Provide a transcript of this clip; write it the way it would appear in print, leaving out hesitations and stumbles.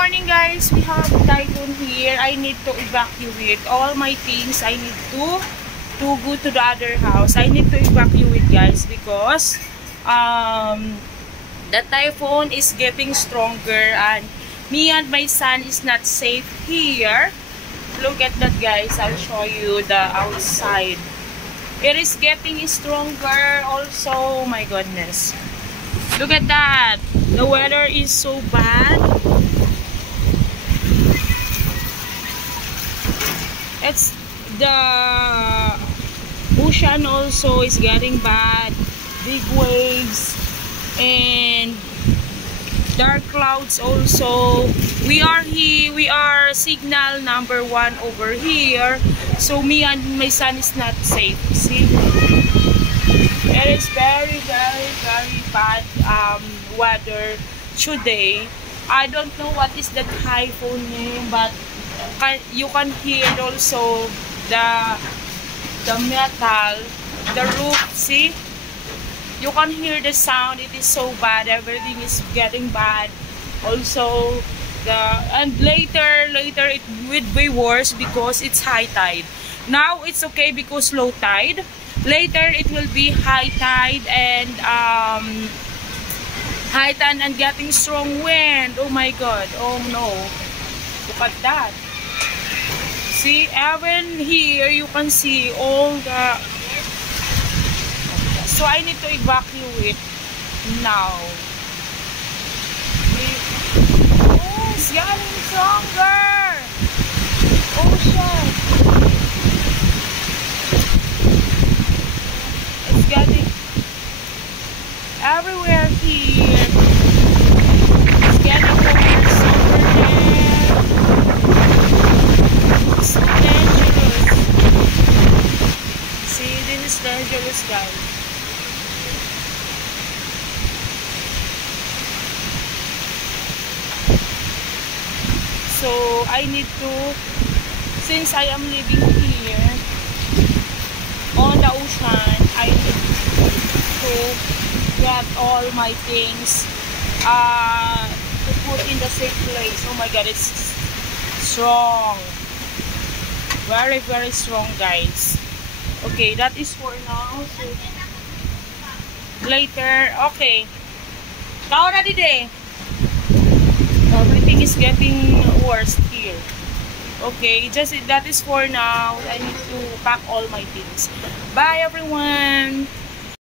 morning guys, we have typhoon here. I need to evacuate all my things. I need to go to the other house. I need to evacuate guys because the typhoon is getting stronger and me and my son is not safe here. Look at that guys, I'll show you the outside. It is getting stronger also. Oh my goodness, look at that. The weather is so bad. It's the ocean also is getting bad. Big waves and dark clouds also. We are here, we are signal number 1 over here, so me and my son is not safe. See, it is very bad weather today. I don't know what is the typhoon name, but you can hear also the metal, the roof. See, you can hear the sound. It is so bad. Everything is getting bad. Also, and later it will be worse because it's high tide. Now it's okay because low tide. Later it will be high tide and getting strong wind. Oh my God! Oh no! Look at that. See, even here you can see all the. So I need to evacuate now. Oh, it's getting stronger. Ocean. It's getting everywhere here. It's getting worse over there. It's so dangerous. See, this is dangerous, guys. So I need to, since I am living here on the ocean, I need to get all my things to put in the safe place. Oh my God, it's strong. Very strong guys. Okay, that is for now. So later, okay. Now ready day. Everything is getting worse here. Okay, just that is for now. I need to pack all my things. Bye everyone.